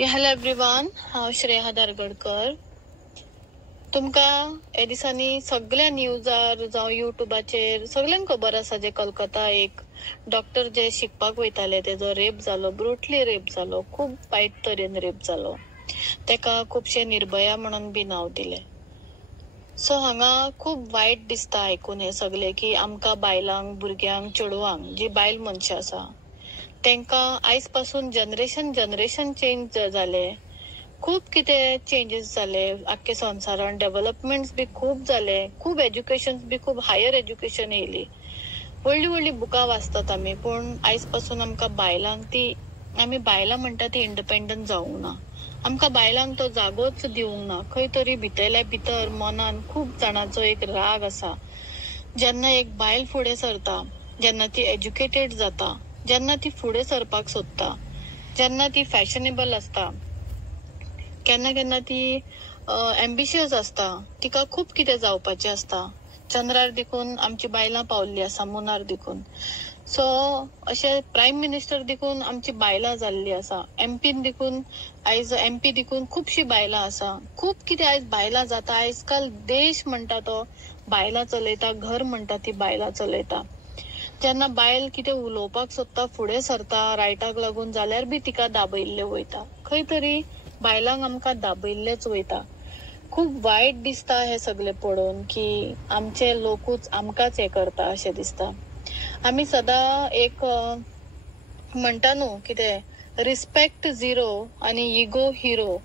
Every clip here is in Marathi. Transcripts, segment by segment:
हॅलो एवरीवन, हांव श्रेया धारगडकर. तुमका हे दिसांनी सगळ्या न्यूजार जावं युट्यूबाचेर सगळ्यांक खबर आसा जे कलकत्ता एक डॉक्टर जे शिकपाक वयताले तेजो रेप जालो, ब्रुटली रेप जालो, खूब वायट तरेन रेप जालो. तेका खुबशे निर्भया म्हणून बी नाव दिले. सो हांगा खूब वायट दिसता आयकून हे सगळे की आमकां बायलांक, भुरग्यांक, चेडवांक जी बायल मनशां आसा तेंका आयज पासून जनरेशन चेंज जाले. खूब कितें चेंजीस जाले आख्खे संवसारान. डेव्हलपमेंट्स बी खूब जाले, खूब एज्युकेशन बी खूब हायर एज्युकेशन येयली. व्हडली व्हडली बुकां वाचतात आमी, पूण आयज पासून आमकां बायलांक ती आमी बायलां म्हणटा ती इंडिपेंडंट जावंक ना. आमकां बायलांक तो जागोच दिवंक ना. खंय तरी भितरल्या भितर मनान खूब जाणांचो एक राग आसा. जेन्ना एक बायल फुडें सरता, जेन्ना ती एज्युकेटेड जाता, जेन्ना ती फुडें सरपाक सोदता, जेन्ना ती फॅशनेबल आसता, केन्ना केन्ना ती एम्बिशियस आसता, तिका खूब कितें जावपाचें आसता. चंद्रार देखून आमची बायलां पावल्ली आसा, मुनार देखून. सो अशें प्रायम मिनिस्टर देखून आमची बायलां जाल्ली आसा. एमपीन देखून आयज एमपी देखून खुबशीं बायलां आसा. खूब कितें आयज बायलां जाता. आयज काल देश म्हणटा तो बायलां चलयता, घर म्हणटा ती बायलां चलयता. जेन्ना बायल कितें उलोवपाक सोदता, फुडें सरता रायटाक लागून, जाल्यार बी तिका दाबयल्लें वयता. खंय तरी बायलांक आमकां दाबयल्लेच वयता. खूब वायट दिसता हे सगळे पळोवन की आमचे लोकूच आमकांच हे करता अशें दिसता. आमी सदां एक म्हणटा न्हू कितें रिस्पेक्ट झिरो आनी इगो हिरो.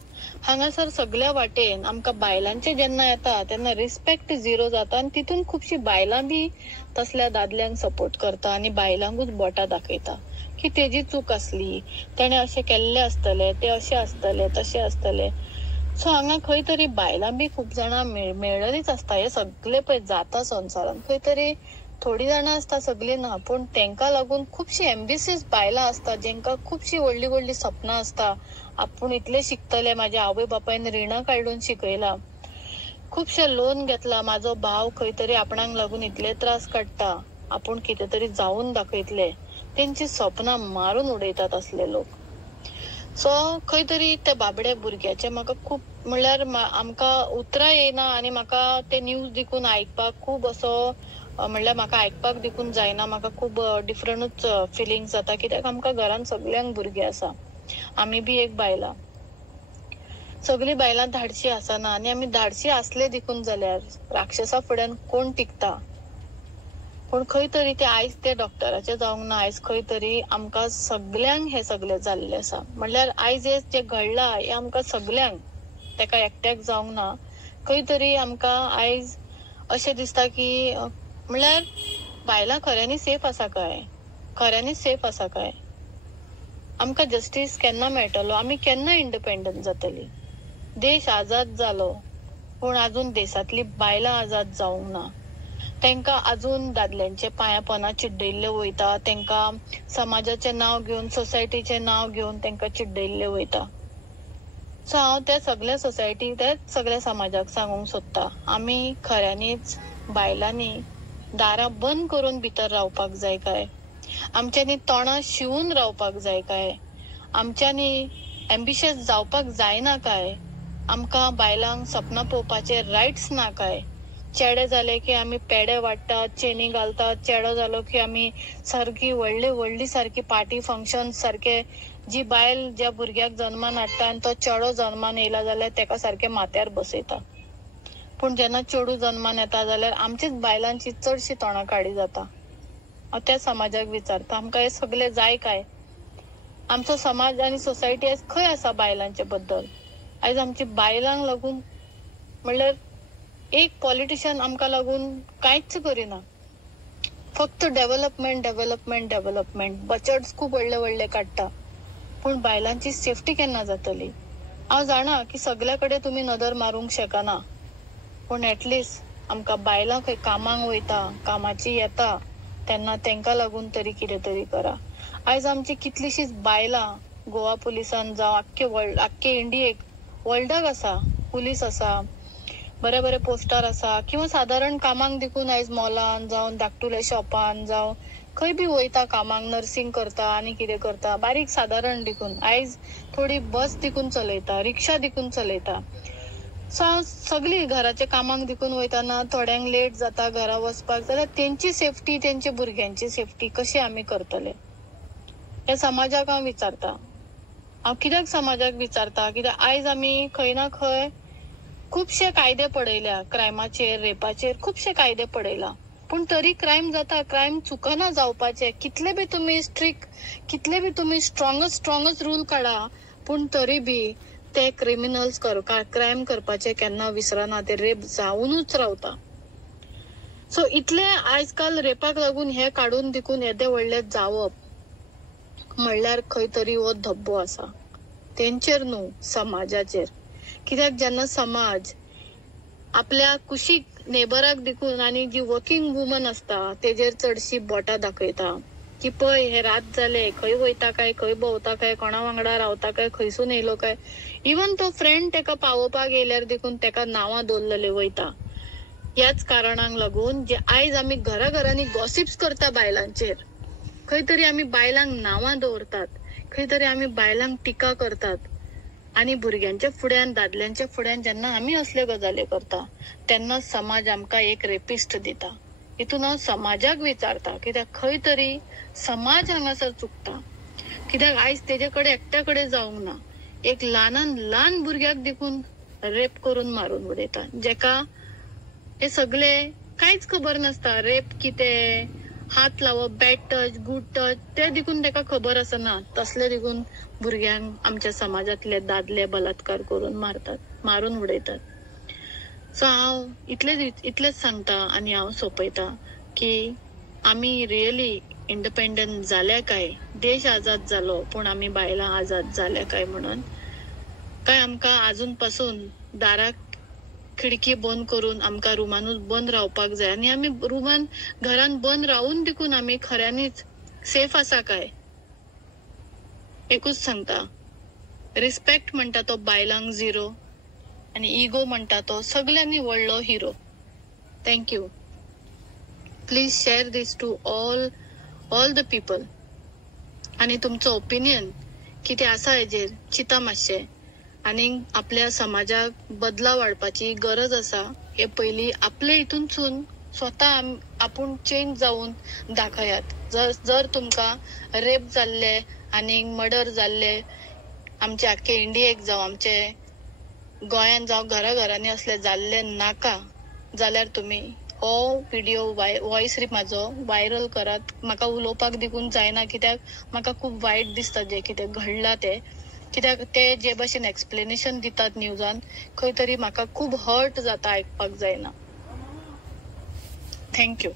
हांगासर सगळ्या वाटेन आमकां बायलांचे जेन्ना येता तेन्ना रिस्पेक्ट झिरो जाता आनी तितून खुबशीं बायलां बी तसल्या दादल्यांक सपोर्ट करता आनी बायलांकूच बोटां दाखयता की तेजी चूक आसली, तेणें अशें केल्लें आसतलें, तें अशें आसतलें, तशें आसतलें. सो हांगा खंय तरी बायलां बी खूब जाणां मेळ्ळलीच आसता. हे सगळे पळय जाता संवसारान. खंय तरी थोडी जाणां आसता, सगळीं ना, पूण तेंका लागून खुबशीं एम्बिशियस बायलां आसता जेंका खुबशीं व्हडली व्हडली सपनां आसता. आपूण इतलें शिकतलें, म्हाज्या आवय बापायन रिणां काडून शिकयलां, खुबशे लोन घेतला, म्हाजो भाव खंय तरी आपणाक लागून इतले त्रास काडटा, आपूण कितें तरी जावन दाखयतलें. तेंची सपनां मारून उडयतात असले लोक. सो खंय तरी त्या बाबड्या भुरग्याचे म्हाका खूब म्हणल्यार आमकां उतरां येयना आनी म्हाका ते न्यूज देखून आयकपाक खूब असो म्हणल्यार म्हाका आयकपाक देखून जायना. म्हाका खूब डिफरंटूच फिलिंग्स जाता, कित्याक आमकां घरान सगळ्यांक भुरगे आसा. आमी बी एक बायलां. सगळीं बायलां धाडशी आसना आनी आमी धाडशी आसले देखून जाल्यार राक्षसा फुड्यान कोण टिकता. पूण खंय तरी ते आयज ते डॉक्टराचे जावंक ना. आयज खंय तरी आमकां सगळ्यांक हे सगळे जाल्ले आसा. म्हणल्यार आयज हे जे घडला हे आमकां सगळ्यांक, तेका एकट्याक जावंक ना. खंय तरी आमकां आयज अशें दिसता की म्हणल्यार बायलां खऱ्यांनी सेफ आसा काय, खऱ्यांनी सेफ आसा काय. आमकां जस्टीस केन्ना मेळटलो, आमी केन्ना इंडिपेंडंट जातली. देश आजाद जालो पूण अजून देशांतली बायलां आजाद जावंक ना. तेंका अजून दादल्यांचे पांया पोंदा चिड्डयल्ले वयता. तेंका समाजाचें नांव घेवन, सोसायटीचें नांव घेवन तेंका चिड्डयल्ले वयता. सो हांव त्या सगळ्या सोसायटी, त्याच सगळ्या समाजाक सांगूंक सोदता, आमी खऱ्यांनीच बायलांनी दारां बंद करून भितर रावपाक जाय काय, आमच्यांनी तोंडां शिवून रावपाक जाय काय, आमच्यांनी एम्बिशियस जावपाक जायना काय, आमकां बायलांक सपनां पळोवपाचे रायट्स ना काय. चेडे जाले की आमी पेडे वाडटात, चेनी घालतात. चेडो जालो की आमी सारकी व्हडली सारकी पार्टी फंक्शन सारखे, जी बायल ज्या भुरग्याक जन्मान हाडटा आनी तो चेडो जन्मान येयला जाल्यार तेका सारखे माथ्यार बसयता. पूण जेन्ना चेडूं जन्मान येता जाल्यार आमचीच बायलांची चडशी तोंडां काडी जाता. हांव त्या समाजाक विचारता, आमकां हे सगळे जाय काय. आमचो समाज आनी सोसायटी आयज खंय आसा बायलांचे बद्दल. आयज आमची बायलांक लागून म्हणल्यार एक पॉलिटिशियन आमकां लागून कांयच करिना. फक्त डेव्हलपमेंट बजेट्स खूब व्हडले काडटा, पूण बायलांची सेफ्टी केन्ना जातली. हांव जाणा की सगळ्या कडेन तुमी नदर मारूंक शकना, पूण एटलिस्ट आमकां बायलां खंय कामाक वयता, कामाची येता तेन्ना तेंका लागून तरी कितें तरी करा. आयज आमची कितलीशींच बायलां गोवा पुलिसान जावं आख्खे इंडियेक वर्ल्डाक आसा, पुलीस आसा, बरे बरे पोस्टार आसा, किंवा सादारण कामाक देखून आयज मॉलान जावं धाकटुल्या शॉपान जावं खंय बी वयता कामाक, नर्सिंग करता आनी कितें करता, बारीक सादारण देखून आयज थोडी बस देखून चलयता, रिक्षा देखून चलयता. सगळी घराच्या कामाक देखून वयताना थोड्यांक लेट जाता घरा वचपाक, जाल्यार तेंची सेफ्टी, तेंच्या भुरग्यांची सेफ्टी कशी आमी करतले हे समाजाक हांव विचारता. हांव कित्याक समाजाक विचारता, कित्याक आयज आमी खंय ना खंय खुबशे कायदे पडयल्या, क्रायमाचेर, रेपाचेर खुबशे कायदे पडयला. पूण तरी क्रायम जाता, क्रायम चुकना जावपाचे. कितले बी तुम्ही स्ट्रिक्ट, कितले बी तुम्ही स्ट्रॉंगच रूल काडा, पूण तरी बी ते क्रिमिनल्स क्रायम करपाचे केन्ना विसरना, ते रेप जावूनच रावता. सो इतले आजकाल रेपाक लागून हे काडून देखून येदे व्हडले जावप म्हणल्यार खंय तरी हो धब्बो आसा. तेंचेर न्हू, समाजाचेर. कित्याक जेन्ना समाज आपल्या कुशीक नेबराक देखून आनी जी वर्किंग वुमन असता तेजेर चडशी बोटां दाखयता की पळय हे रात जाले, खंय वयता काय, खंय भोंवता काय, कोणा वांगडा रावता काय, खंयसून येयलो काय. इवन तो फ्रेंड तेका पावोवपाक येयल्यार देखून तेका नांवां दवरलेले वयता. ह्याच कारणांक लागून जे आयज आमी घराघरांनी गॉसिप्स करता बायलांचेर, खंय तरी आमी बायलांक नांवां दवरतात, खंय तरी आमी बायलांक टिका करतात, आनी भुरग्यांच्या फुड्यान, दादल्यांच्या फुड्यान जेन्ना आमी असल्यो गजाली करता तेन्ना समाज आमकां एक रेपिस्ट दिता. हितून हांव समाजाक विचारता, कित्याक खंय तरी समाज हांगासर चुकता. कित्याक आयज तेजे कडेन एकट्या कडेन जावंक ना. एक ल्हानान ल्हान भुरग्याक देखून रेप करून मारून उडयता, जेका हे सगळे कांयच खबर नासता. रेप कितें, हात लावप, बॅड टच, गुड टच, ते देखून तेका खबर आसना. तसले देखून भुरग्यांक आमच्या समाजातले दादले बलात्कार करून मारून उडयतात. सो हांव इतलेच सांगता आनी हांव सोंपयता की आमी रियली इंडिपेंडंट जाल्या काय, देश आजाद जालो पूण आमी बायलां आजाद जाल्या काय म्हणून, काय आमकां आजून पासून दाराक खिडकी बंद करून आमकां रुमानूच बंद रावपाक जाय आनी आमी रुमान घरान बंद रावून देखून आमी खऱ्यांनीच सेफ आसा काय. एकूच सांगता, रिस्पेक्ट म्हणटा तो बायलांक झिरो आनी इगो म्हणटा तो सगळ्यांनी व्हडलो hero. Thank you. Please share this to all the people. आनी तुमचो ओपिनियन कितें आसा हेजेर चिता मातशें. आनी आपल्या समाजाक बदलाव हाडपाची गरज आसा. हे पयली आपले हितूनसून स्वता आपूण चेंज जावन दाखयात. जर तुमकां रेप जाल्ले आनी मर्डर जाल्ले आमचे आख्खे इंडियेक जावं आमचे गोंयान जावं घराघरांनी असले जाल्ले नाका जाल्यार तुमी हो व्हिडिओ वॉइस म्हाजो व्हायरल करात. म्हाका उलोवपाक देखून जायना, कित्याक म्हाका खूब वायट दिसता जे कितें घडलां ते. कित्याक ते जे भाशेन एक्सप्लेनेशन दितात न्यूजान, खंय तरी म्हाका खूब हर्ट जाता, आयकपाक जायना. थँक्यू.